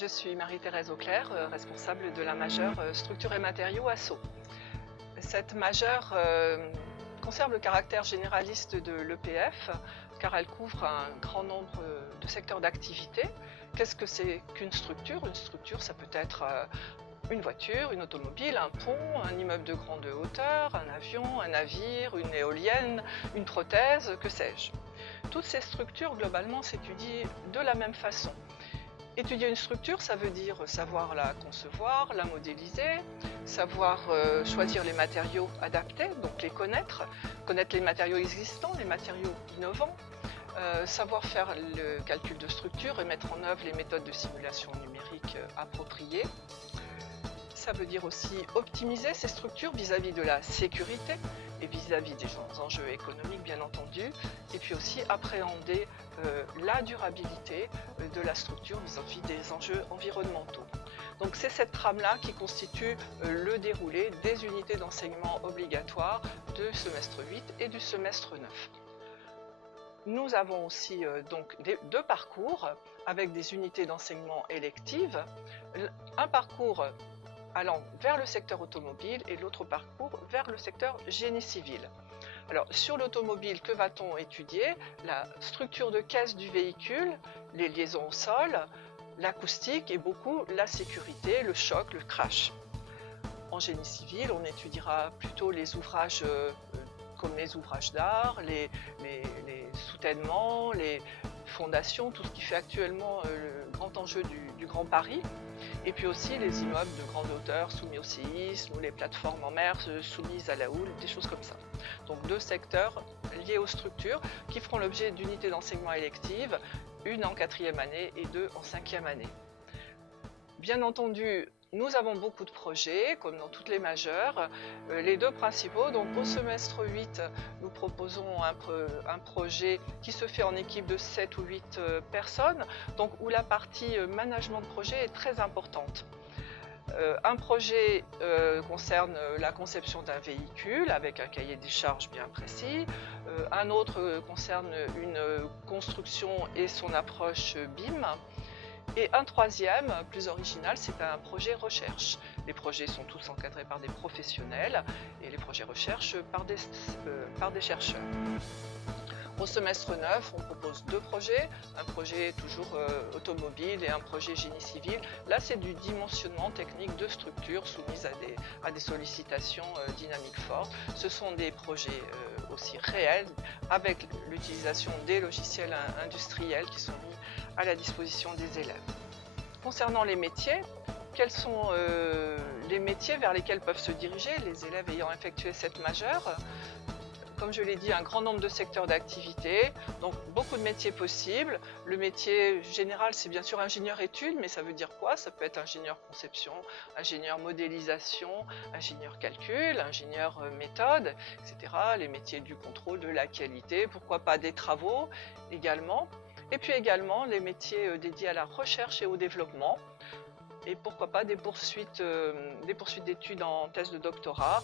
Je suis Marie-Thérèse Auclair, responsable de la majeure Structures et matériaux à Sceaux. Cette majeure conserve le caractère généraliste de l'EPF car elle couvre un grand nombre de secteurs d'activité. Qu'est-ce que c'est qu'une structure? Une structure, ça peut être une voiture, une automobile, un pont, un immeuble de grande hauteur, un avion, un navire, une éolienne, une prothèse, que sais-je. Toutes ces structures, globalement, s'étudient de la même façon. Étudier une structure, ça veut dire savoir la concevoir, la modéliser, savoir choisir les matériaux adaptés, donc les connaître les matériaux existants, les matériaux innovants, savoir faire le calcul de structure et mettre en œuvre les méthodes de simulation numérique appropriées. Ça veut dire aussi optimiser ces structures vis-à-vis de la sécurité et vis-à-vis des enjeux économiques bien entendu, et puis aussi appréhender la durabilité de la structure vis-à-vis des enjeux environnementaux. Donc c'est cette trame-là qui constitue le déroulé des unités d'enseignement obligatoires du semestre 8 et du semestre 9. Nous avons aussi donc deux parcours avec des unités d'enseignement électives, un parcours allant vers le secteur automobile et l'autre parcours vers le secteur génie civil. Alors sur l'automobile, que va-t-on étudier? La structure de caisse du véhicule, les liaisons au sol, l'acoustique et beaucoup la sécurité, le choc, le crash. En génie civil, on étudiera plutôt les ouvrages comme les ouvrages d'art, les soutènements, les fondations, tout ce qui fait actuellement le grand enjeu du Grand Paris. Et puis aussi les immeubles de grande hauteur soumis au séisme ou les plateformes en mer soumises à la houle, des choses comme ça. Donc deux secteurs liés aux structures qui feront l'objet d'unités d'enseignement électives, une en 4e année et deux en 5e année. Bien entendu, nous avons beaucoup de projets, comme dans toutes les majeures. Les deux principaux, donc au semestre 8, nous proposons un projet qui se fait en équipe de 7 ou 8 personnes, donc où la partie management de projet est très importante. Un projet concerne la conception d'un véhicule avec un cahier des charges bien précis. Un autre concerne une construction et son approche BIM. Et un troisième, plus original, c'est un projet recherche. Les projets sont tous encadrés par des professionnels et les projets recherche par des chercheurs. Au semestre 9, on propose deux projets, un projet toujours automobile et un projet génie civil. Là, c'est du dimensionnement technique de structures soumises à des sollicitations dynamiques fortes. Ce sont des projets aussi réels avec l'utilisation des logiciels industriels qui sont mis à la disposition des élèves. Concernant les métiers, quels sont les métiers vers lesquels peuvent se diriger les élèves ayant effectué cette majeure? Comme je l'ai dit, un grand nombre de secteurs d'activité, donc beaucoup de métiers possibles. Le métier général, c'est bien sûr ingénieur études, mais ça veut dire quoi? Ça peut être ingénieur conception, ingénieur modélisation, ingénieur calcul, ingénieur méthode, etc. Les métiers du contrôle, de la qualité, pourquoi pas des travaux également. Et puis également les métiers dédiés à la recherche et au développement. Et pourquoi pas des poursuites d'études en thèse de doctorat.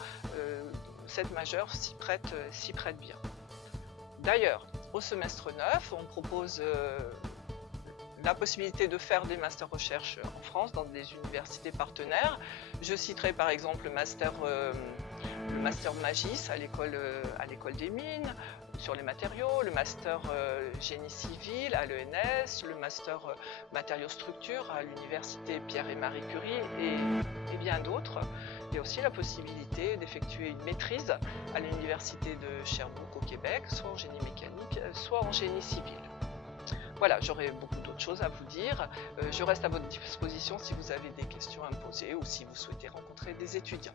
Cette majeure s'y prête bien. D'ailleurs, au semestre 9, on propose la possibilité de faire des masters recherche en France dans des universités partenaires. Je citerai par exemple le master Magis à l'école des mines, sur les matériaux, le master génie civil à l'ENS, le master matériaux structures à l'université Pierre et Marie Curie et bien d'autres. Il y a aussi la possibilité d'effectuer une maîtrise à l'université de Sherbrooke au Québec, soit en génie mécanique, soit en génie civil. Voilà, j'aurais beaucoup d'autres choses à vous dire. Je reste à votre disposition si vous avez des questions à me poser ou si vous souhaitez rencontrer des étudiants.